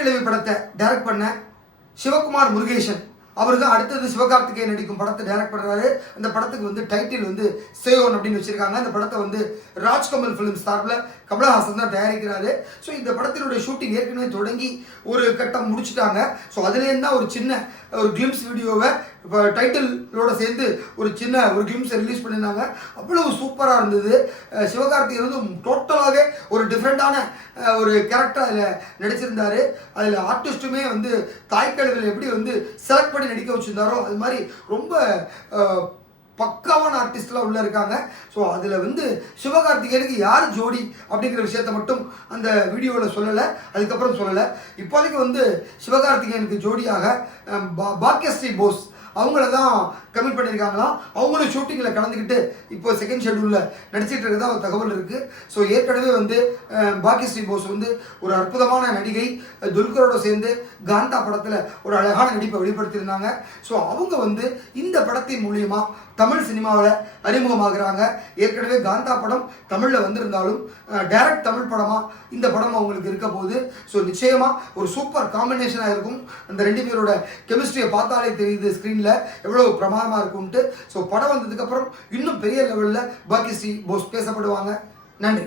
தாய்க்கிழவி படத்தை டைரக்ட் பண்ண சிவகுமார் முருகேசன் அவர் தான் அடுத்தது சிவகார்த்திகேயன் நடிக்கும் படத்தை டைரக்ட் பண்ணுறாரு. அந்த படத்துக்கு வந்து டைட்டில் வந்து சேயோன் அப்படின்னு வச்சிருக்காங்க. அந்த படத்தை வந்து ராஜ்கமல் ஃபிலிம் சார்பில் கமலஹாசன் தான் தயாரிக்கிறாரு. ஸோ இந்த படத்தினுடைய ஷூட்டிங் ஏற்கனவே தொடங்கி ஒரு கட்டம் முடிச்சுட்டாங்க. ஸோ அதுலேருந்து தான் ஒரு சின்ன ஒரு கிளிம்ஸ் வீடியோவை இப்போ டைட்டிலோட சேர்ந்து ஒரு சின்ன ஒரு கிளிம்ஸை ரிலீஸ் பண்ணியிருந்தாங்க. அவ்வளவு சூப்பராக இருந்தது. சிவகார்த்திகேயன் வந்து டோட்டலாகவே ஒரு டிஃப்ரெண்ட்டான ஒரு கேரக்டர் அதில் நடிச்சிருந்தார். அதில் ஆர்டிஸ்ட்டுமே வந்து தாய்க்கிழவியில் எப்படி வந்து செலக்ட் பண்ணி நடிக்க வச்சுருந்தாரோ அது மாதிரி ரொம்ப பக்காவான ஆர்டிஸ்ட்லாம் உள்ளே இருக்காங்க. ஸோ அதில் வந்து சிவகார்த்திகேயனுக்கு யார் ஜோடி அப்படிங்கிற விஷயத்த மட்டும் அந்த வீடியோவில் சொல்லலை, அதுக்கப்புறம் சொல்லலை. இப்போதைக்கு வந்து சிவகார்த்திகேயனுக்கு ஜோடியாக பாக்கியஸ்ரீ போஸ் அவங்கள தான் கமிட் பண்ணியிருக்காங்களாம். அவங்களும் ஷூட்டிங்கில் கலந்துக்கிட்டு இப்போ செகண்ட் ஷெட்யூலில் நடிச்சிட்டு இருக்கிறதா ஒரு தகவல் இருக்குது. ஸோ ஏற்கனவே வந்து பாக்கியஸ்ரீ போஸ் வந்து ஒரு அற்புதமான நடிகை, துல்கரோட சேர்ந்து காந்தா படத்தில் ஒரு அழகான நடிப்பை வெளிப்படுத்தியிருந்தாங்க. ஸோ அவங்க வந்து இந்த படத்தின் மூலியமாக தமிழ் சினிமாவில் அறிமுகமாகறாங்க. ஏற்கனவே காந்தா படம் தமிழில் வந்திருந்தாலும் டைரக்ட் தமிழ் படமாக இந்த படம் அவங்களுக்கு இருக்க போகுது. ஸோ நிச்சயமாக ஒரு சூப்பர் காம்பினேஷனாக இருக்கும். அந்த ரெண்டு பேரோட கெமிஸ்ட்ரியை பார்த்தாலே தெரியுது ஸ்க்ரீனில் எவ்வளோ பிரமாதமாக இருக்கும்ட்டு. ஸோ படம் வந்ததுக்கப்புறம் இன்னும் பெரிய லெவலில் பாக்கியஸ்ரீ போஸ் பேசப்படுவாங்க. நன்றி.